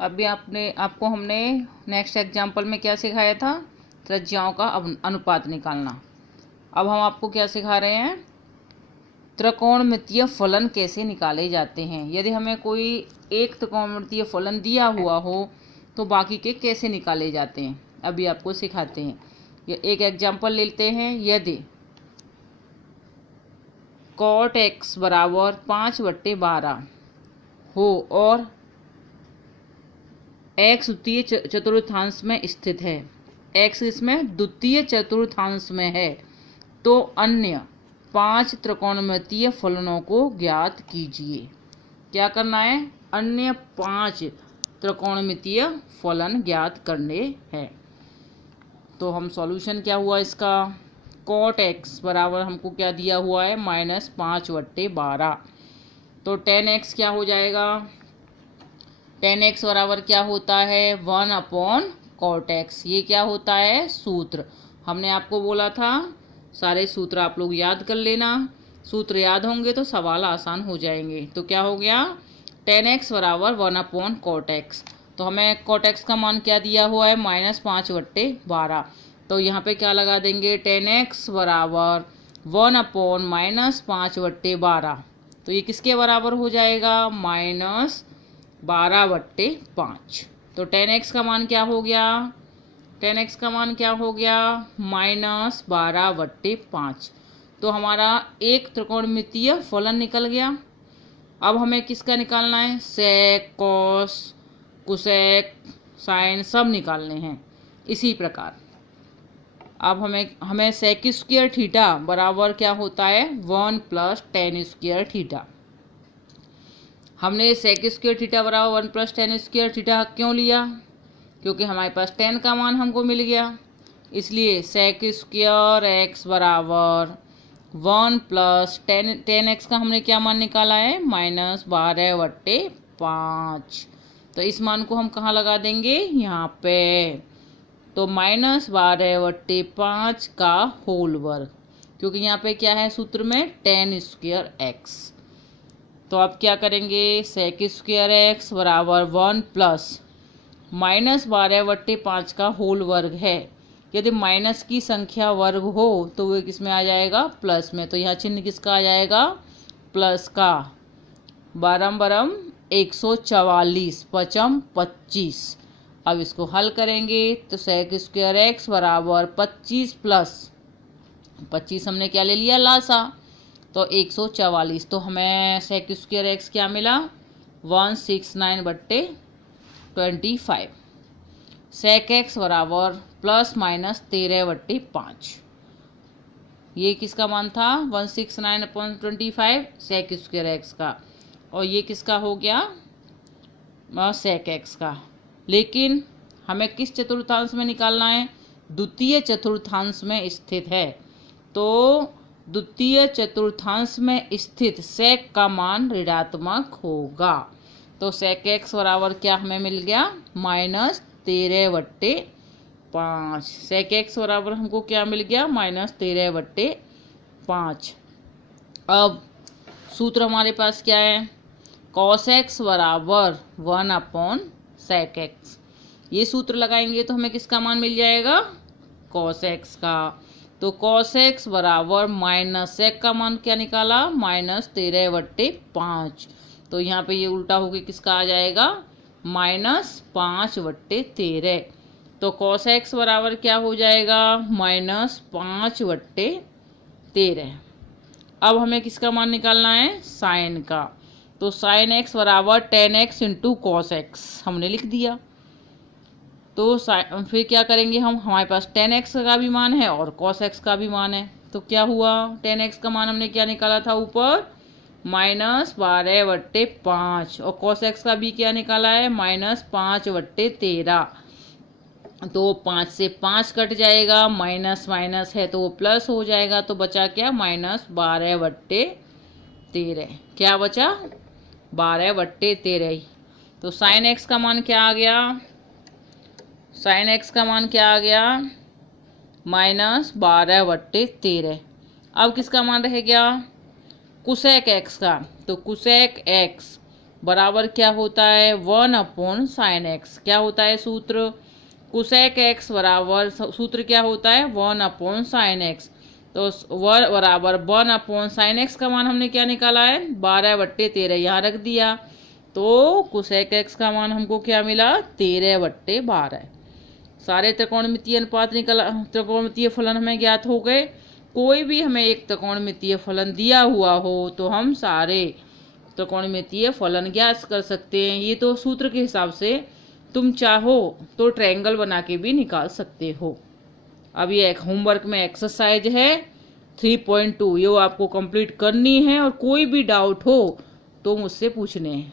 अभी आपको हमने नेक्स्ट एग्जाम्पल में क्या सिखाया था, त्रिज्याओं का अनुपात निकालना। अब हम आपको क्या सिखा रहे हैं, त्रिकोणमितीय फलन कैसे निकाले जाते हैं। यदि हमें कोई एक त्रिकोणमितीय फलन दिया हुआ हो तो बाकी के कैसे निकाले जाते हैं, अभी आपको सिखाते हैं। ये एक एग्जाम्पल लेते हैं। यदि cot x बराबर 5/12 हो और x द्वितीय चतुर्थांश में स्थित है, x इसमें द्वितीय चतुर्थांश में है, तो अन्य 5 त्रिकोणमितीय फलनों को ज्ञात कीजिए। क्या करना है, अन्य 5 त्रिकोणमितीय फलन ज्ञात करने हैं। तो हम सॉल्यूशन क्या हुआ इसका, cot x बराबर हमको क्या दिया हुआ है, -5/12। तो tan x क्या हो जाएगा, tan x बराबर क्या होता है, 1/cot x। ये क्या होता है, सूत्र। हमने आपको बोला था सारे सूत्र आप लोग याद कर लेना, सूत्र याद होंगे तो सवाल आसान हो जाएंगे। तो क्या हो गया, tan x बराबर 1/cot x। तो हमें cot x का मान क्या दिया हुआ है, -5/12। तो यहाँ पे क्या लगा देंगे, tan x बराबर 1/-5/12। तो ये किसके बराबर हो जाएगा, -12/5। तो tan x का मान क्या हो गया, tan x का मान क्या हो गया, -12/5। तो हमारा एक त्रिकोणमितीय फलन निकल गया। अब हमें किसका निकालना है, सेक, कॉस, कुसेक, साइन सब निकालने हैं। इसी प्रकार अब हमें सेक स्क्वायर थीटा बराबर क्या होता है, 1 + tan स्क्वायर थीटा। हमने सेक स्क्वायर थीटा बराबर 1 + tan स्क्वायर थीटा क्यों लिया, क्योंकि हमारे पास tan का मान हमको मिल गया। इसलिए सेक स्क्वायर x बराबर 1 + tan x का हमने क्या मान निकाला है, -12/5। तो इस मान को हम कहाँ लगा देंगे, यहाँ पे। तो -12/5 का होल वर्ग, क्योंकि यहाँ पे क्या है सूत्र में, tan स्क्वायर x। तो अब क्या करेंगे, सेक स्क्वायर x बराबर 1 + -12/5 का होल वर्ग है। यदि माइनस की संख्या वर्ग हो तो वो किस में आ जाएगा, प्लस में। तो यहाँ चिन्ह किसका आ जाएगा, प्लस का। 12 × 144 पचम 25। अब इसको हल करेंगे तो सेक स्क्वायर x बराबर 25 + 25 हमने क्या ले लिया, लासा। तो 144। तो हमें सेक स्क्वायर x क्या मिला, 169/25। सेक x बराबर ±13/5। ये किसका मान था, 169/25 सेक स्क्वायर x का। और ये किसका हो गया, सेक x का। लेकिन हमें किस चतुर्थांश में निकालना है, द्वितीय चतुर्थांश में स्थित है। तो द्वितीय चतुर्थांश में स्थित सेक का मान ऋणात्मक होगा। तो सेक x बराबर क्या हमें मिल गया, -13/5। सेक x बराबर हमको क्या मिल गया, -13/5। अब सूत्र हमारे पास क्या है, cos x बराबर 1/sec x। ये सूत्र लगाएंगे तो हमें किसका मान मिल जाएगा, cos x का। तो cos x बराबर -sec का मान क्या निकाला, -13/5। तो यहाँ पे ये उल्टा होके किसका आ जाएगा, -5/13। तो cos x बराबर क्या हो जाएगा, -5/13। अब हमें किसका मान निकालना है, साइन का। तो साइन x बराबर tan x × cos x हमने लिख दिया। तो फिर क्या करेंगे हम, हमारे पास tan x का भी मान है और cos x का भी मान है। तो क्या हुआ, tan x का मान हमने क्या निकाला था ऊपर, -12/5, और cos x का भी क्या निकाला है, -5/13। तो 5 से 5 कट जाएगा, माइनस माइनस है तो वो प्लस हो जाएगा। तो बचा क्या, -12/13। क्या बचा, 12/13। तो साइन एक्स का मान क्या आ गया, साइन एक्स का मान क्या आ गया, -12/13। अब किसका मान रह गया, कुसेक एक्स का। तो कुसेक एक्स बराबर क्या होता है 1/sin x। क्या होता है सूत्र कोसेक x बराबर, सूत्र क्या होता है 1/sin x। तो बराबर 1/sin x का मान हमने क्या निकाला है 12/13, यहाँ रख दिया। तो कोसेक x का मान हमको क्या मिला 13/12। सारे त्रिकोणमितीय अनुपात निकला, त्रिकोणमितीय फलन हमें ज्ञात हो गए। कोई भी हमें एक त्रिकोणमितीय फलन दिया हुआ हो तो हम सारे त्रिकोणमितीय फलन ज्ञात कर सकते हैं। ये तो सूत्र के हिसाब से, तुम चाहो तो ट्रायंगल बना के भी निकाल सकते हो। अब ये एक होमवर्क में एक्सरसाइज है 3.2, ये आपको कंप्लीट करनी है और कोई भी डाउट हो तो मुझसे पूछने हैं।